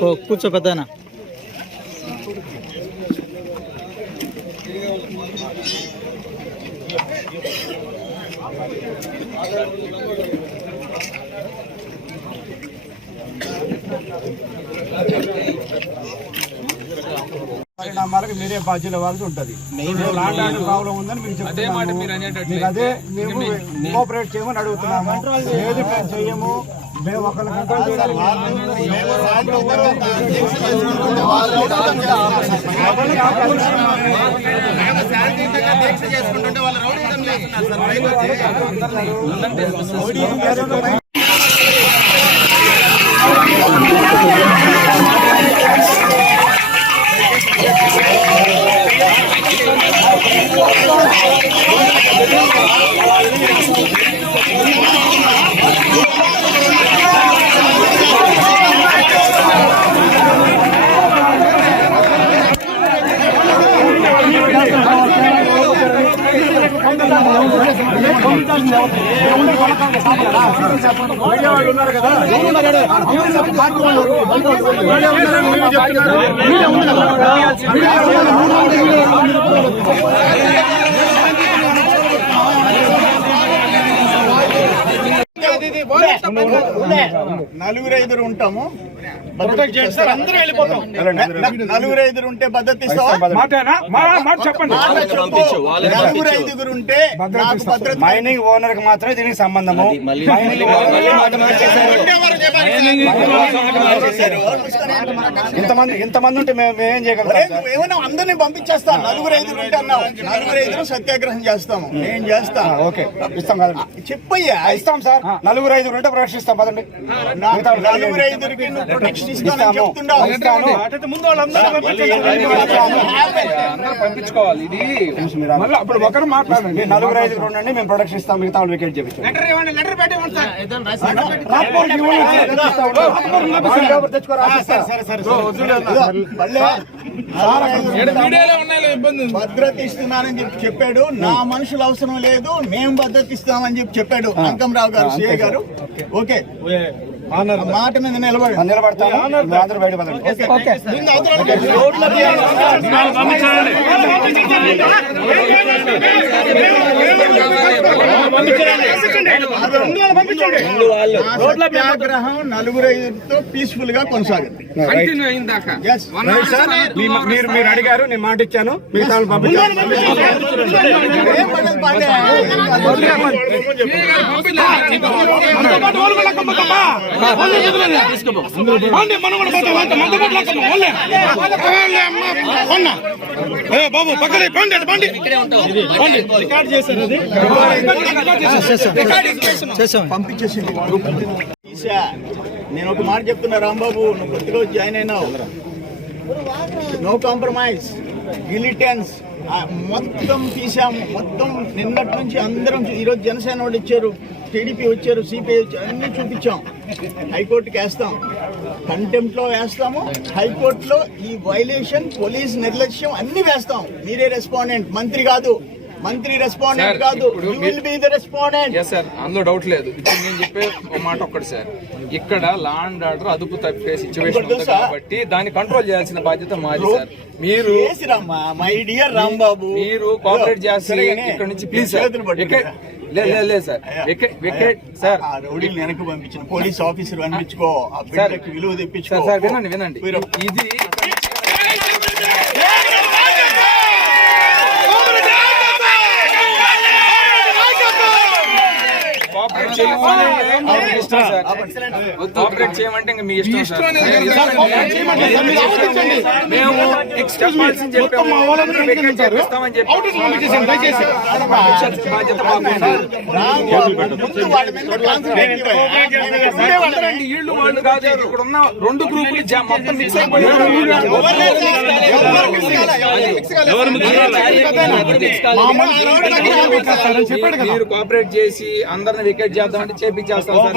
కూర్చో పెద్దనా. పరిణామాలకు మీరే బాధ్యులు అవ్వాల్సి ఉంటుంది. లాండ్ ఆర్డర్ ప్రాబ్లం ఉందని మీకు చెప్తున్నాము. అదే మేము కోఆపరేట్ చేయమని అడుగుతున్నాము. ఏది మేము చెయ్యము. మేము ఒకరిని కంట్రోల్ చేయాలి. ఉన్నారు కదా నలుగురు ఐదుగురు ఉంటాము. నలుగురు ఐదుగురు ఉంటే భద్రత ఇస్తావా? నలుగురు ఐదుగురు ఉంటే మైనింగ్ ఓనర్ కి మాత్రమే దీనికి సంబంధము. ఇంతమంది ఉంటే మేము ఏం చేయగలుగుతాం? ఏమన్నా అందరినీ పంపించేస్తాం. నలుగురు ఐదుగురు ఉంటే అన్నావు. నలుగురు ఐదుగురు సత్యాగ్రహం చేస్తాము. నేను చేస్తాను. ఓకే ఇస్తాం కదా, చెప్పయ్యా. ఇస్తాం సార్. నలుగురు ఐదుగురు ఉంటే ప్రొటెక్షన్ పదండి. నలుగురు ఐదుగురికి ప్రొటెక్షన్ పంపించుకోవాలి. ఇది అప్పుడు ఒకరు మాట్లాడండి. నలుగురు ఐదుగురు ఉండండి, మేము ప్రొడక్షన్ ఇస్తాం. మిగతా వాళ్ళు వికెట్ చేపించాం. భద్రత ఇస్తున్నానని చెప్పాడు. నా మనుషులు అవసరం లేదు, మేము భద్రత ఇస్తామని చెప్పాడు అంకంరావు గారు, సిఐ గారు. ఓకే మాట మీద నిలబడతాము. అందరూ బయట సత్యాగ్రహం నలుగురు ఐదుతో పీస్ఫుల్ గా కొనసాగింది. మీరు అడిగారు, నేను మాట ఇచ్చాను. మిగతా బాబు పక్కన పంపించేసింది. నేను ఒక మాట చెప్తున్నా రాంబాబు, నువ్వు కొత్తగా జాయిన్ అయినావు. నో కాంప్రమైజ్, మిలిటెన్స్ మొత్తం తీసాము. మొత్తం నిన్నటి నుంచి అందరం. ఈరోజు జనసేన వాళ్ళు ఇచ్చారు, టీడీపీ వచ్చారు, సిపిఐ వచ్చారు, అన్ని చూపించాం. హైకోర్టుకి వేస్తాం, కంటెంప్ట్ లో వేస్తాము. హైకోర్టులో ఈ వైలేషన్, పోలీస్ నిర్లక్ష్యం అన్ని వేస్తాం. మీరే రెస్పాండెంట్, మంత్రి కాదు. మంత్రి రెస్పాండెంట్ కాదు, you will be the respondent. yes sir, అందులో డౌట్ లేదు. ఇప్పుడు నేను చెప్పే ఒక మాట ఒక్కటి సార్, ఇక్కడ లా అండ్ ఆర్డర్ అదుపు తప్పే సిచ్యువేషన్ ఉంది కాబట్టి దాన్ని కంట్రోల్ చేయాల్సిన బాధ్యత మాది సార్. మీరు మై డియర్ రాంబాబు, మీరు కోఆపరేట్ చేస్తే ఇక్కడ నుంచి ప్లీజ్ సార్. లేదు సార్, వికెట్ సార్ వెనక్కి పంపించిన పోలీస్ ఆఫీసర్ అనిపించుకో, విలువ తెప్పించుకో. సార్ వినండి, ఇది కోఆపరేట్ చేయమంటే ఇంకా మీ ఇష్టం. మేము వీళ్ళు వాళ్ళు కాదు, ఇక్కడ ఉన్న రెండు గ్రూపులు మొత్తం మిక్స్ అయిపోయారు. మీరు కోఆపరేట్ చేసి అందరిని వికెట్ చేద్దామంటే చేపించేస్తాం సార్.